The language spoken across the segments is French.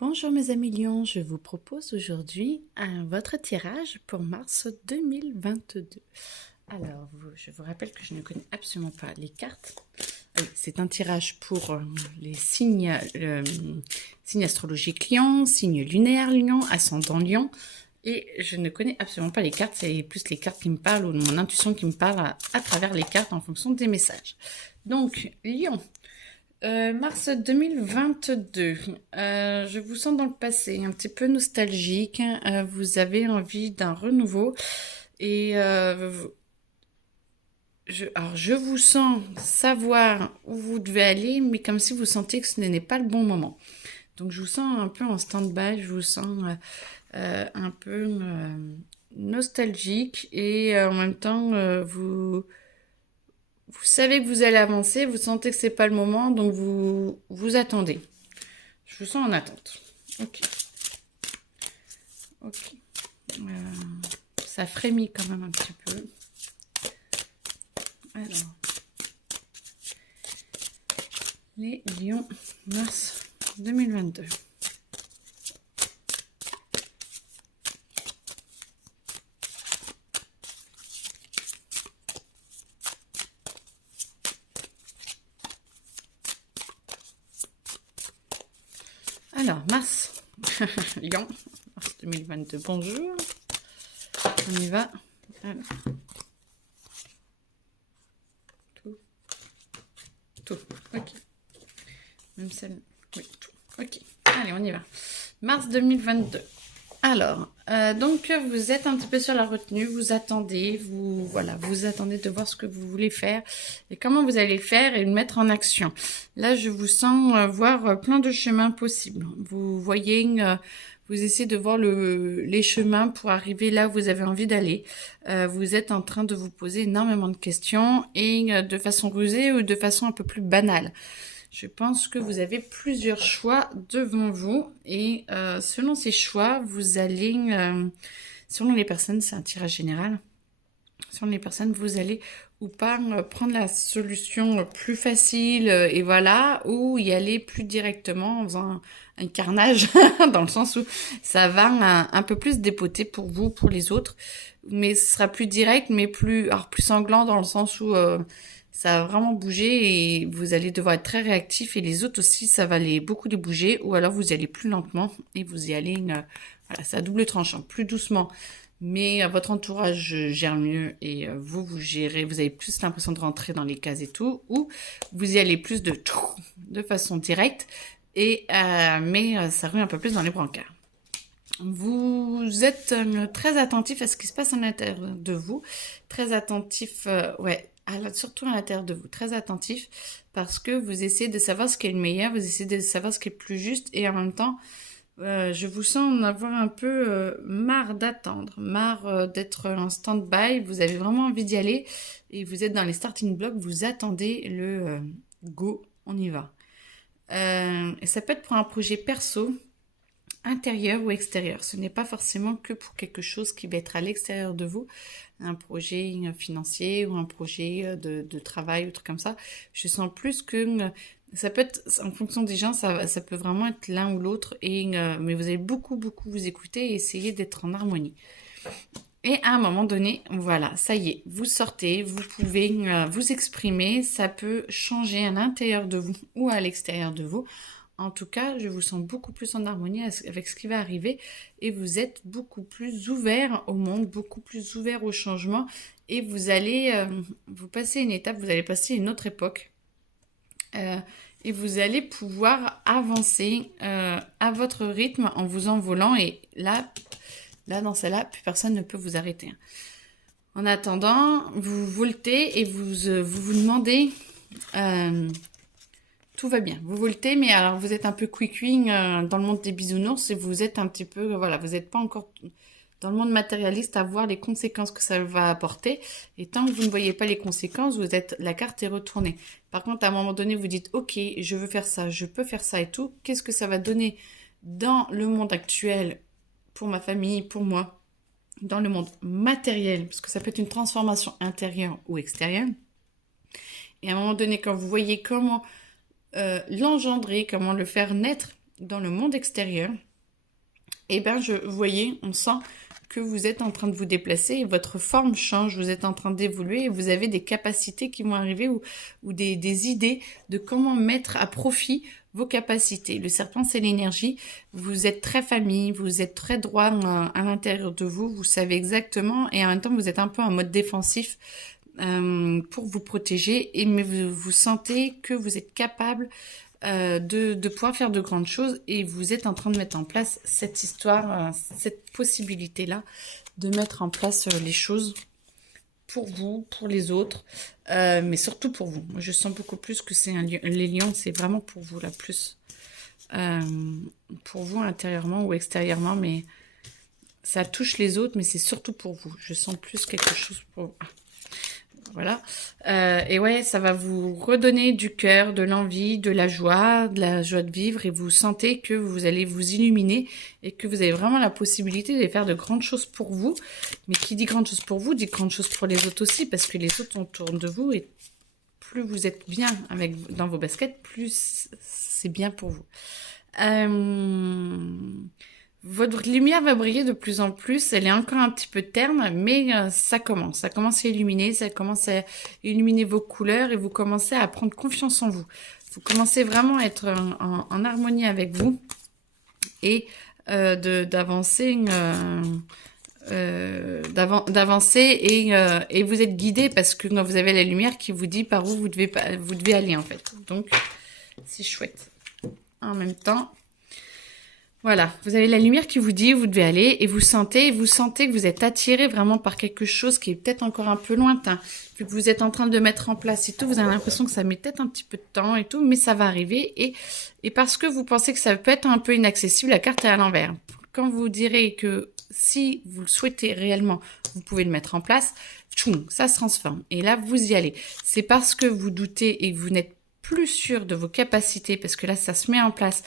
Bonjour mes amis lions, je vous propose aujourd'hui votre tirage pour mars 2022. Alors, je vous rappelle que je ne connais absolument pas les cartes. Oui, c'est un tirage pour les signes astrologiques lion, signes lunaires lion, ascendant lion. Et je ne connais absolument pas les cartes, c'est plus les cartes qui me parlent ou mon intuition qui me parle à travers les cartes en fonction des messages. Donc, lion. Mars 2022, je vous sens dans le passé, un petit peu nostalgique, vous avez envie d'un renouveau et je vous sens savoir où vous devez aller, mais comme si vous sentiez que ce n'est pas le bon moment. Donc je vous sens un peu en stand-by, je vous sens un peu nostalgique et en même temps vous savez que vous allez avancer, vous sentez que c'est pas le moment, donc vous attendez. Je vous sens en attente. Ok. Ok. Ça frémit quand même un petit peu. Alors. Les lions, mars 2022. Alors, mars. Lion, mars 2022. Bonjour. On y va. Alors. Tout. Ok. Même celle. Oui, tout. Ok. Allez, on y va. Mars 2022. Alors, donc vous êtes un petit peu sur la retenue, vous attendez, vous attendez de voir ce que vous voulez faire et comment vous allez le faire et le mettre en action. Là, je vous sens voir plein de chemins possibles. Vous voyez, vous essayez de voir les chemins pour arriver là où vous avez envie d'aller. Vous êtes en train de vous poser énormément de questions et de façon rusée ou de façon un peu plus banale. Je pense que vous avez plusieurs choix devant vous et selon ces choix, vous allez, selon les personnes, c'est un tirage général, selon les personnes, vous allez ou pas prendre la solution plus facile et voilà, ou y aller plus directement en faisant un carnage, dans le sens où ça va un peu plus dépoter pour vous, pour les autres, mais ce sera plus direct, mais plus sanglant dans le sens où ça va vraiment bouger et vous allez devoir être très réactif et les autres aussi, ça va beaucoup les bouger ou alors vous y allez plus lentement et vous y allez, voilà, c'est à double tranchant, plus doucement. Mais votre entourage gère mieux et vous gérez, vous avez plus l'impression de rentrer dans les cases et tout, ou vous y allez plus de façon directe, mais ça rue un peu plus dans les brancards. Vous êtes très attentif à ce qui se passe à l'intérieur de vous, très attentif, ouais, surtout à l'intérieur de vous, très attentif parce que vous essayez de savoir ce qui est le meilleur, vous essayez de savoir ce qui est le plus juste et en même temps, je vous sens en avoir un peu marre d'attendre, marre d'être en stand-by, vous avez vraiment envie d'y aller et vous êtes dans les starting blocks, vous attendez le go, on y va. Et ça peut être pour un projet perso, intérieur ou extérieur. Ce n'est pas forcément que pour quelque chose qui va être à l'extérieur de vous, un projet financier ou un projet de travail ou truc comme ça. Je sens plus que ça peut être, en fonction des gens, ça peut vraiment être l'un ou l'autre, mais vous allez beaucoup vous écouter et essayer d'être en harmonie. Et à un moment donné, voilà, ça y est, vous sortez, vous pouvez vous exprimer, ça peut changer à l'intérieur de vous ou à l'extérieur de vous. En tout cas, je vous sens beaucoup plus en harmonie avec ce qui va arriver et vous êtes beaucoup plus ouvert au monde, beaucoup plus ouvert au changement et vous allez vous passer une étape, vous allez passer une autre époque et vous allez pouvoir avancer à votre rythme en vous envolant et là dans celle-là, plus personne ne peut vous arrêter. En attendant, vous voltez et vous demandez... tout va bien. Vous voltez, mais alors vous êtes un peu quick-wing dans le monde des bisounours et vous êtes un petit peu, voilà, vous n'êtes pas encore dans le monde matérialiste à voir les conséquences que ça va apporter. Et tant que vous ne voyez pas les conséquences, la carte est retournée. Par contre, à un moment donné, vous dites, ok, je veux faire ça, je peux faire ça et tout. Qu'est-ce que ça va donner dans le monde actuel pour ma famille, pour moi, dans le monde matériel, parce que ça peut être une transformation intérieure ou extérieure. Et à un moment donné, quand vous voyez comment l'engendrer, comment le faire naître dans le monde extérieur, et bien, vous voyez, on sent que vous êtes en train de vous déplacer et votre forme change, vous êtes en train d'évoluer et vous avez des capacités qui vont arriver ou des idées de comment mettre à profit vos capacités. Le serpent, c'est l'énergie. Vous êtes très famille, vous êtes très droit à l'intérieur de vous, vous savez exactement et en même temps, vous êtes un peu en mode défensif pour vous protéger, mais vous sentez que vous êtes capable de pouvoir faire de grandes choses et vous êtes en train de mettre en place cette histoire, cette possibilité-là de mettre en place les choses pour vous, pour les autres, mais surtout pour vous. Moi, je sens beaucoup plus que c'est les lions, c'est vraiment pour vous là, plus pour vous intérieurement ou extérieurement, mais ça touche les autres, mais c'est surtout pour vous. Je sens plus quelque chose pour vous. Voilà. Et ouais, ça va vous redonner du cœur, de l'envie, de la joie de vivre et vous sentez que vous allez vous illuminer et que vous avez vraiment la possibilité de faire de grandes choses pour vous. Mais qui dit grandes choses pour vous, dit grandes choses pour les autres aussi parce que les autres autour de vous et plus vous êtes bien dans vos baskets, plus c'est bien pour vous. Votre lumière va briller de plus en plus, elle est encore un petit peu terne, mais ça commence à illuminer, ça commence à illuminer vos couleurs et vous commencez à prendre confiance en vous. Vous commencez vraiment à être en harmonie avec vous et d'avancer et vous êtes guidé parce que vous avez la lumière qui vous dit par où vous devez aller en fait. Donc c'est chouette. En même temps, voilà, vous avez la lumière qui vous dit où vous devez aller et vous sentez que vous êtes attiré vraiment par quelque chose qui est peut-être encore un peu lointain, vu que vous êtes en train de mettre en place et tout, vous avez l'impression que ça met peut-être un petit peu de temps et tout, mais ça va arriver et parce que vous pensez que ça peut être un peu inaccessible, la carte est à l'envers. Quand vous direz que si vous le souhaitez réellement, vous pouvez le mettre en place, tchoum, ça se transforme et là vous y allez. C'est parce que vous doutez et que vous n'êtes plus sûr de vos capacités, parce que là ça se met en place.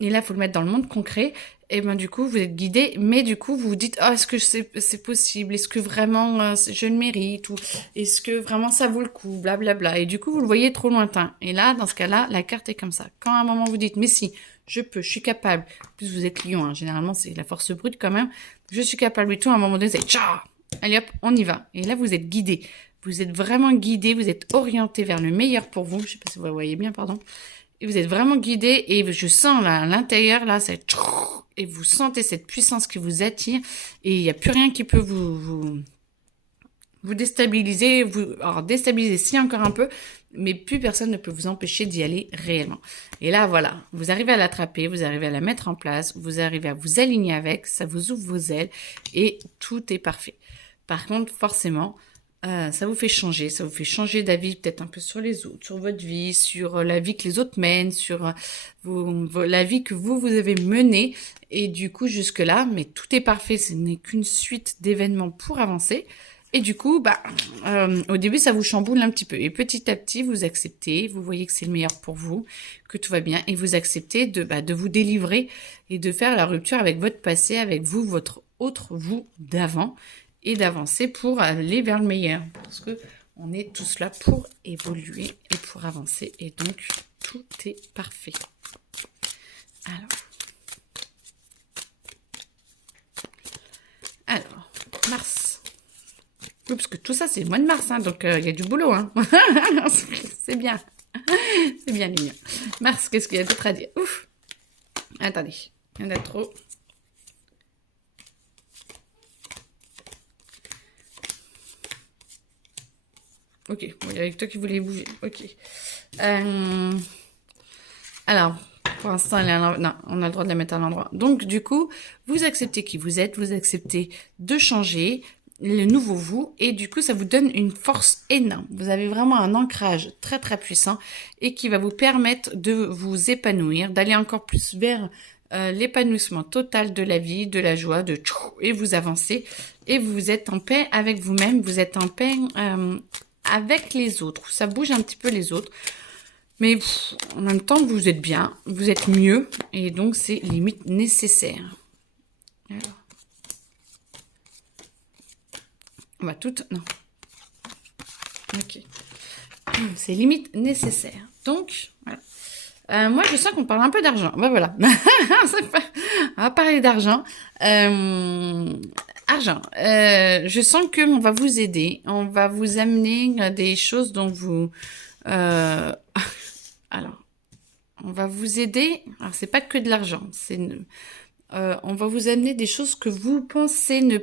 Et là, il faut le mettre dans le monde concret. Et ben du coup, vous êtes guidé, mais du coup, vous vous dites, oh, est-ce que c'est possible? Est-ce que vraiment je le mérite? Ou est-ce que vraiment ça vaut le coup? Blablabla. Et du coup, vous le voyez trop lointain. Et là, dans ce cas-là, la carte est comme ça. Quand à un moment vous dites, mais si, je peux, je suis capable. En plus, vous êtes lion, hein. Généralement, c'est la force brute quand même. Je suis capable et tout. À un moment donné, c'est tcha! Allez hop, on y va. Et là, vous êtes guidé. Vous êtes vraiment guidé. Vous êtes orienté vers le meilleur pour vous. Je sais pas si vous le voyez bien, pardon. Et vous êtes vraiment guidé et je sens là à l'intérieur là, et vous sentez cette puissance qui vous attire et il n'y a plus rien qui peut vous déstabiliser, alors déstabiliser si encore un peu, mais plus personne ne peut vous empêcher d'y aller réellement. Et là voilà, vous arrivez à l'attraper, vous arrivez à la mettre en place, vous arrivez à vous aligner avec, ça vous ouvre vos ailes et tout est parfait. Par contre, forcément, ça vous fait changer d'avis peut-être un peu sur les autres, sur votre vie, sur la vie que les autres mènent, sur la vie que vous avez menée. Et du coup, jusque-là, mais tout est parfait, ce n'est qu'une suite d'événements pour avancer. Et du coup, au début, ça vous chamboule un petit peu. Et petit à petit, vous acceptez, vous voyez que c'est le meilleur pour vous, que tout va bien. Et vous acceptez de vous délivrer et de faire la rupture avec votre passé, avec vous, votre autre vous d'avant. Et d'avancer pour aller vers le meilleur. Parce que on est tous là pour évoluer et pour avancer. Et donc, tout est parfait. Alors, Mars. Oui, parce que tout ça, c'est le mois de mars, hein, donc il y a du boulot. Hein. C'est bien. C'est bien, les miens. Mars, qu'est-ce qu'il y a d'autre à dire? Ouf. Attendez, il y en a trop. Ok, bon, il y avait toi qui voulais bouger. Ok. Alors, pour l'instant, non, on a le droit de la mettre à l'endroit. Donc, du coup, vous acceptez qui vous êtes, vous acceptez de changer, le nouveau vous, et du coup, ça vous donne une force énorme. Vous avez vraiment un ancrage très, très puissant et qui va vous permettre de vous épanouir, d'aller encore plus vers l'épanouissement total de la vie, de la joie, et vous avancez, et vous êtes en paix avec vous-même, vous êtes en paix avec les autres. Ça bouge un petit peu les autres. Mais en même temps, vous êtes bien, vous êtes mieux. Et donc, c'est limite nécessaire. Alors. On va toutes... Non. Ok. C'est limite nécessaire. Donc, voilà. Moi, je sens qu'on parle un peu d'argent. Ben voilà. On va parler d'argent. Argent. Je sens que on va vous aider. On va vous amener des choses dont vous... Alors, on va vous aider. Alors, c'est pas que de l'argent. On va vous amener des choses que vous pensez ne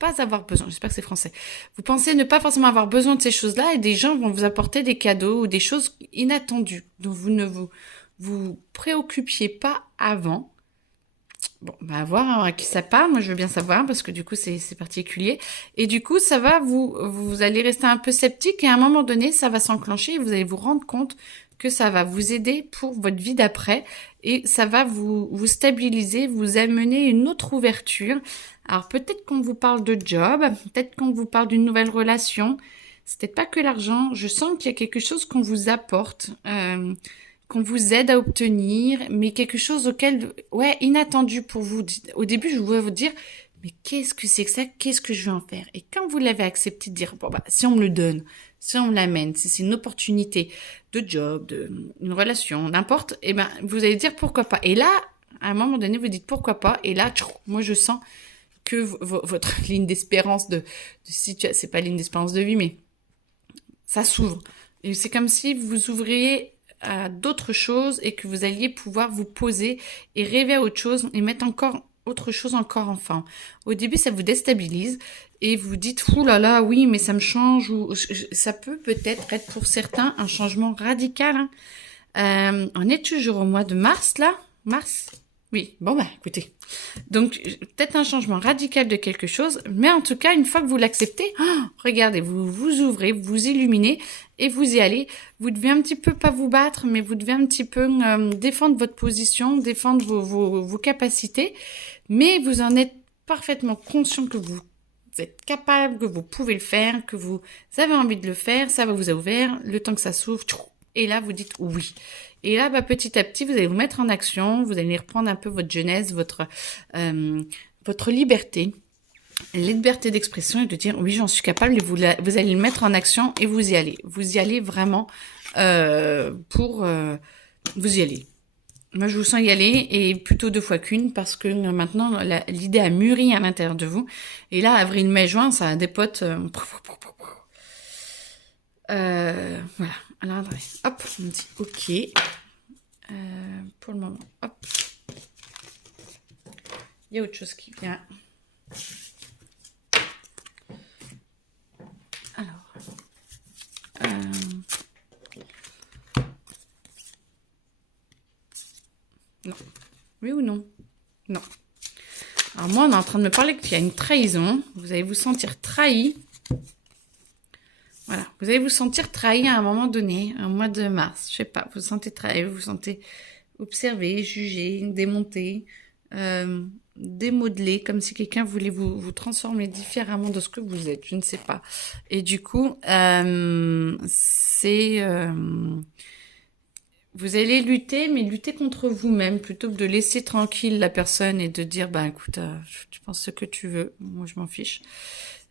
pas avoir besoin. J'espère que c'est français. Vous pensez ne pas forcément avoir besoin de ces choses-là et des gens vont vous apporter des cadeaux ou des choses inattendues dont vous ne vous préoccupiez pas avant. Bon, on va voir à qui ça part. Moi, je veux bien savoir parce que du coup, c'est particulier. Et du coup, ça va vous allez rester un peu sceptique et à un moment donné, ça va s'enclencher et vous allez vous rendre compte que ça va vous aider pour votre vie d'après et ça va vous stabiliser, vous amener une autre ouverture. Alors, peut-être qu'on vous parle de job, peut-être qu'on vous parle d'une nouvelle relation. C'est peut-être pas que l'argent. Je sens qu'il y a quelque chose qu'on vous apporte. Qu'on vous aide à obtenir, mais quelque chose auquel, ouais, inattendu pour vous. Au début, je voulais vous dire, mais qu'est-ce que c'est que ça? Qu'est-ce que je vais en faire? Et quand vous l'avez accepté de dire, bon, bah, si on me le donne, si on me l'amène, si c'est une opportunité de job, une relation, n'importe, eh ben, vous allez dire pourquoi pas. Et là, à un moment donné, vous dites pourquoi pas. Et là, moi, je sens que votre ligne d'espérance de situation, c'est pas ligne d'espérance de vie, mais ça s'ouvre. Et c'est comme si vous ouvriez à d'autres choses et que vous alliez pouvoir vous poser et rêver à autre chose et mettre encore autre chose encore enfin. Au début, ça vous déstabilise et vous dites, ouh là là, oui, mais ça me change ou ça peut peut-être être pour certains un changement radical. Hein. On est toujours au mois de mars là, mars. Oui, bon bah écoutez. Donc peut-être un changement radical de quelque chose, mais en tout cas une fois que vous l'acceptez, regardez, vous vous ouvrez, vous vous illuminez et vous y allez. Vous devez un petit peu pas vous battre, mais vous devez un petit peu défendre votre position, défendre vos capacités, mais vous en êtes parfaitement conscient que vous êtes capable, que vous pouvez le faire, que vous avez envie de le faire, ça va vous ouvrir, le temps que ça s'ouvre, et là vous dites oui. Et là, bah, petit à petit, vous allez vous mettre en action, vous allez reprendre un peu votre jeunesse, votre liberté d'expression et de dire oui, j'en suis capable et vous allez le mettre en action et vous y allez. Vous y allez vraiment vous y allez. Moi, je vous sens y aller et plutôt 2 fois qu'une parce que maintenant, l'idée a mûri à l'intérieur de vous. Et là, avril, mai, juin, ça a des potes. Voilà. Alors, hop, on dit OK. Pour le moment, hop. Il y a autre chose qui vient. Alors. Non. Oui ou non? Non. Alors moi, on est en train de me parler qu'il y a une trahison. Vous allez vous sentir trahi. Voilà. Vous allez vous sentir trahi à un moment donné, un mois de mars. Je sais pas. Vous vous sentez trahi, vous vous sentez observé, jugé, démonté, démodelé, comme si quelqu'un voulait vous transformer différemment de ce que vous êtes. Je ne sais pas. Et du coup, vous allez lutter, mais lutter contre vous-même, plutôt que de laisser tranquille la personne et de dire, bah écoute, tu penses ce que tu veux, moi je m'en fiche.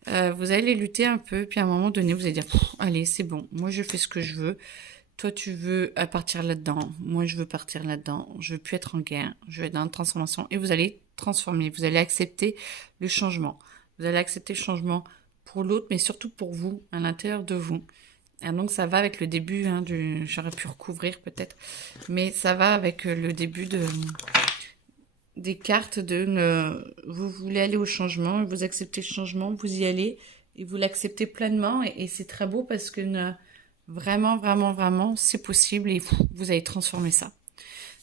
Vous allez lutter un peu, puis à un moment donné, vous allez dire, allez, c'est bon, moi je fais ce que je veux. Toi, tu veux partir là-dedans. Moi, je veux partir là-dedans. Je veux plus être en guerre. Je veux être dans une transformation. Et vous allez transformer. Vous allez accepter le changement. Vous allez accepter le changement pour l'autre, mais surtout pour vous, à l'intérieur de vous. Et donc, ça va avec le début j'aurais pu recouvrir peut-être, mais ça va avec le début des cartes vous voulez aller au changement, vous acceptez le changement, vous y allez et vous l'acceptez pleinement. Et c'est très beau parce que vraiment, vraiment, vraiment, c'est possible et vous allez transformer ça.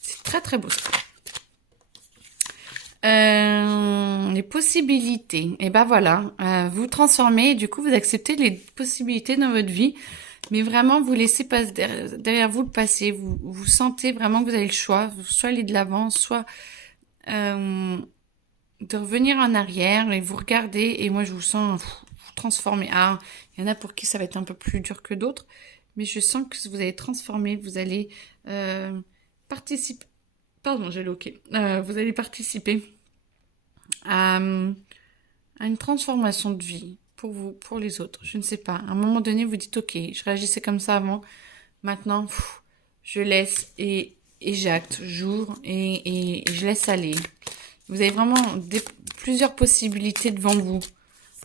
C'est très, très beau ça. Les possibilités. Et ben voilà, vous transformez et du coup, vous acceptez les possibilités dans votre vie. Mais vraiment, vous laissez passer derrière vous le passé. Vous sentez vraiment que vous avez le choix. Soit aller de l'avant, soit de revenir en arrière et vous regardez. Et moi, je vous sens vous transformer. Ah, il y en a pour qui ça va être un peu plus dur que d'autres. Mais je sens que vous allez transformer. Vous allez participer. Pardon, j'ai le OK. Vous allez participer à une transformation de vie. Pour vous, pour les autres, je ne sais pas. À un moment donné, vous dites, OK, je réagissais comme ça avant. Maintenant, je laisse et et j'acte, j'ouvre et je laisse aller. Vous avez vraiment plusieurs possibilités devant vous.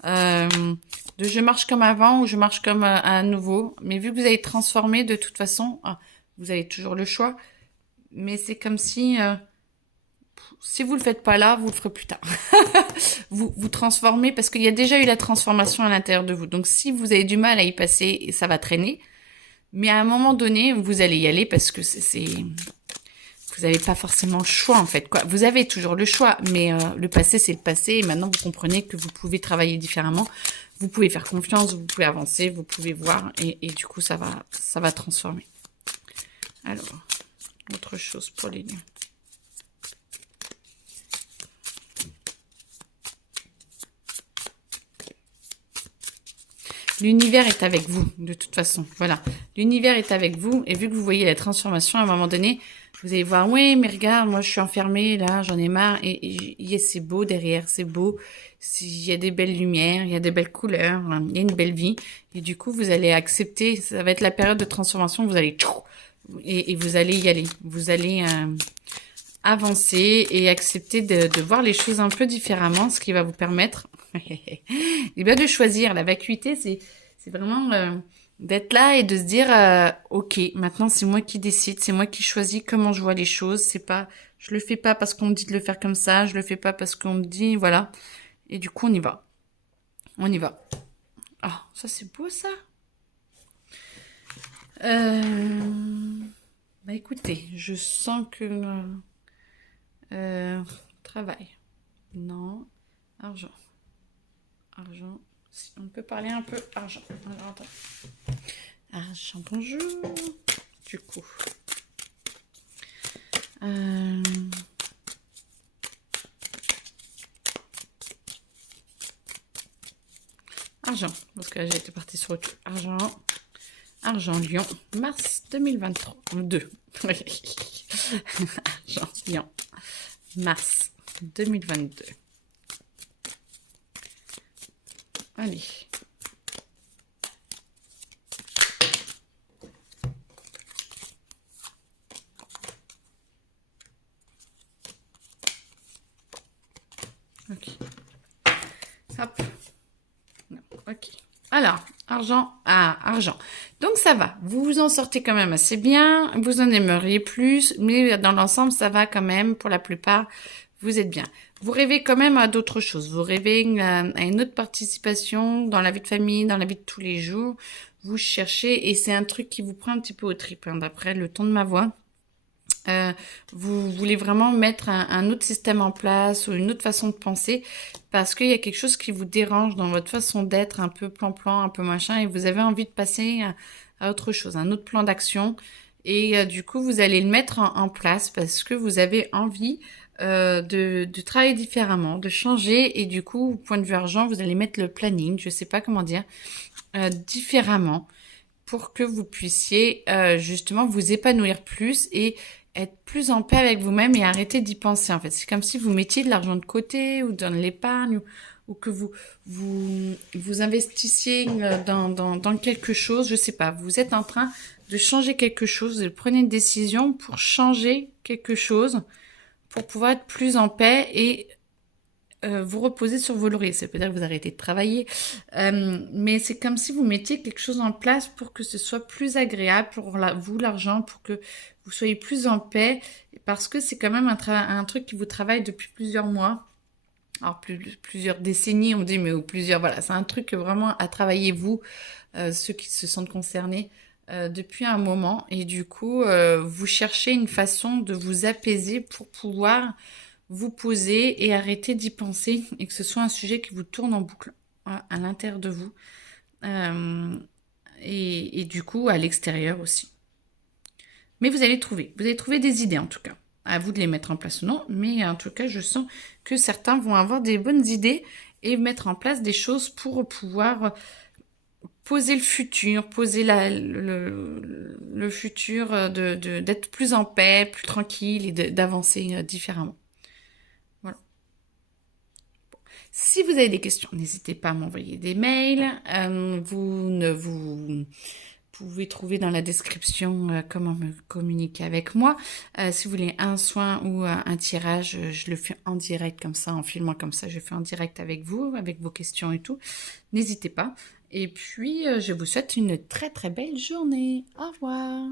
De je marche comme avant ou je marche comme à nouveau. Mais vu que vous avez transformé, de toute façon, vous avez toujours le choix. Mais c'est comme si vous le faites pas là, vous le ferez plus tard. Vous transformez parce qu'il y a déjà eu la transformation à l'intérieur de vous. Donc si vous avez du mal à y passer, ça va traîner. Mais à un moment donné, vous allez y aller parce que vous n'avez pas forcément le choix en fait, quoi. Vous avez toujours le choix, mais le passé c'est le passé. Et maintenant vous comprenez que vous pouvez travailler différemment. Vous pouvez faire confiance, vous pouvez avancer, vous pouvez voir et du coup ça va transformer. Alors, autre chose pour les lions. L'univers est avec vous, de toute façon. Voilà. L'univers est avec vous. Et vu que vous voyez la transformation, à un moment donné, vous allez voir, oui, mais regarde, moi, je suis enfermée, là, j'en ai marre. Et c'est beau derrière, c'est beau. Il y a des belles lumières, il y a des belles couleurs, il y a une belle vie. Et du coup, vous allez accepter, ça va être la période de transformation, vous allez... Et vous allez y aller. Vous allez avancer et accepter de voir les choses un peu différemment, ce qui va vous permettre... et bien de choisir. La vacuité, c'est vraiment d'être là et de se dire ok, maintenant c'est moi qui décide, c'est moi qui choisis comment je vois les choses. C'est pas, je le fais pas parce qu'on me dit de le faire comme ça, je le fais pas parce qu'on me dit voilà. Et du coup on y va, on y va. Ah, ça c'est beau ça. Bah écoutez, je sens que travail, non, argent. Argent, si on peut parler un peu argent. Alors, attends. Argent, bonjour. Du coup. Argent, parce que là j'étais partie sur autre chose. Argent. Argent, Lion, mars 2023. 2. Argent, Lion, mars 2022. Allez. Ok. Hop. Non. Ok. Alors, argent. Ah, argent. Donc ça va. Vous vous en sortez quand même assez bien. Vous en aimeriez plus, mais dans l'ensemble, ça va quand même. Pour la plupart, vous êtes bien. Vous rêvez quand même à d'autres choses. Vous rêvez à une autre participation dans la vie de famille, dans la vie de tous les jours. Vous cherchez, et c'est un truc qui vous prend un petit peu au trip, hein, d'après le ton de ma voix. Vous voulez vraiment mettre un autre système en place ou une autre façon de penser parce qu'il y a quelque chose qui vous dérange dans votre façon d'être, un peu plan-plan, un peu machin, et vous avez envie de passer à autre chose, un autre plan d'action. Et du coup, vous allez le mettre en place parce que vous avez envie de travailler différemment, de changer. Et du coup, au point de vue argent, vous allez mettre le planning, je sais pas comment dire, différemment pour que vous puissiez justement vous épanouir plus et être plus en paix avec vous-même et arrêter d'y penser en fait. C'est comme si vous mettiez de l'argent de côté ou dans l'épargne ou que vous investissiez dans quelque chose, je sais pas. Vous êtes en train de changer quelque chose, vous prenez une décision pour changer quelque chose pour pouvoir être plus en paix et vous reposer sur vos lauriers. Ça veut dire que vous arrêtez de travailler, mais c'est comme si vous mettiez quelque chose en place pour que ce soit plus agréable pour vous, l'argent, pour que vous soyez plus en paix, parce que c'est quand même un truc qui vous travaille depuis plusieurs mois. Alors plusieurs décennies, on dit, mais ou plusieurs, voilà, c'est un truc vraiment à travailler vous, ceux qui se sentent concernés depuis un moment, et du coup, vous cherchez une façon de vous apaiser pour pouvoir vous poser et arrêter d'y penser et que ce soit un sujet qui vous tourne en boucle à l'intérieur de vous et du coup à l'extérieur aussi. Mais vous allez trouver des idées en tout cas. À vous de les mettre en place ou non, mais en tout cas je sens que certains vont avoir des bonnes idées et mettre en place des choses pour pouvoir poser le futur, poser le futur, d'être plus en paix, plus tranquille et d'avancer différemment. Voilà. Si vous avez des questions, n'hésitez pas à m'envoyer des mails. Vous pouvez trouver dans la description comment me communiquer avec moi. Si vous voulez un soin ou un tirage, je le fais en direct comme ça, en filmant comme ça, je fais en direct avec vous, avec vos questions et tout. N'hésitez pas. Et puis, je vous souhaite une très très belle journée. Au revoir.